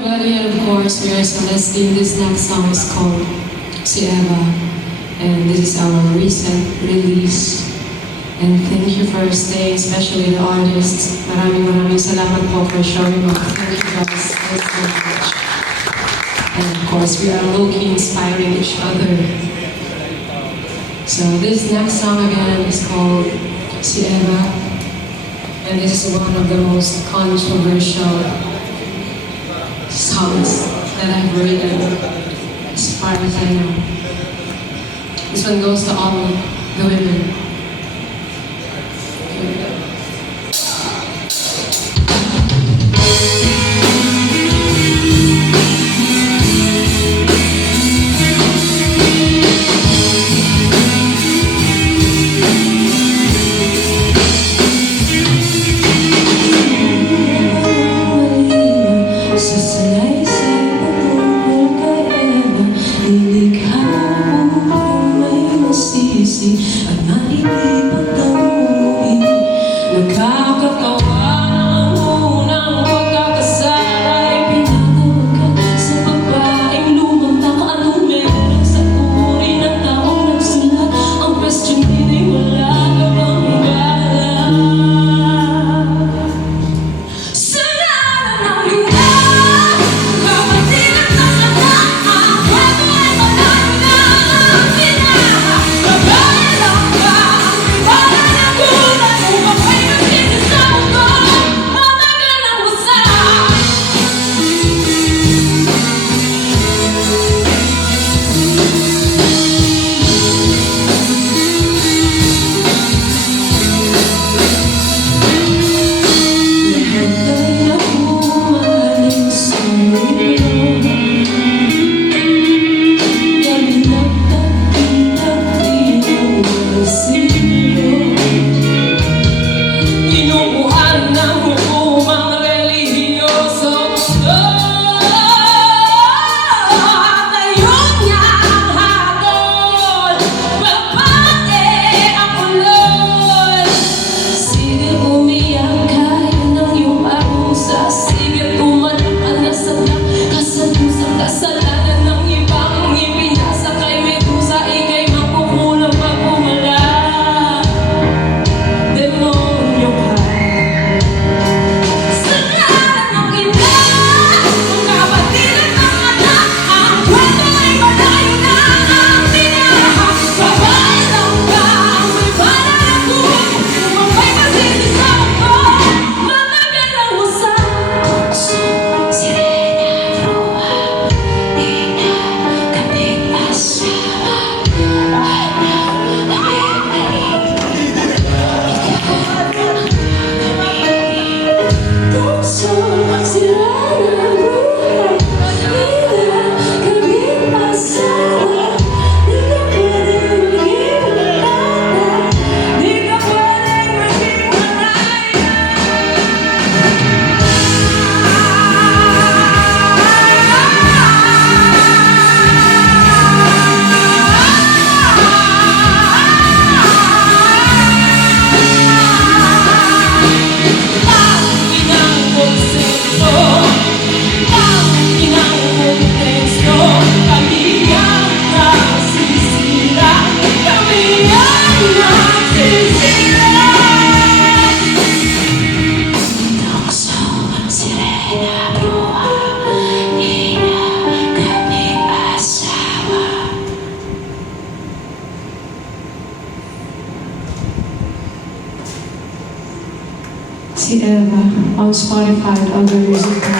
Everybody, and of course, we are Celestine. This next song is called Si Eva, and this is our recent release. And thank you for staying, especially the artists. Maraming salamat po for showing up. Thank you guys so much. And of course, we are low-key inspiring each other. So this next song again is called Si Eva, and this is one of the most controversial songs that I've written as far as I know. This one goes to all the women. Here we go. At nailipat ang umuwi, nakakatawa ng unang pagkakasala ay pinatawag ka sa babaeng lumang anong meron sa uri ng taong nagsulat. Ang question din ay wala ka bang bala sa ngalan ng ina, kapatid at nasala ang kwento ay malayo na ang Si Eva on Spotify and other music.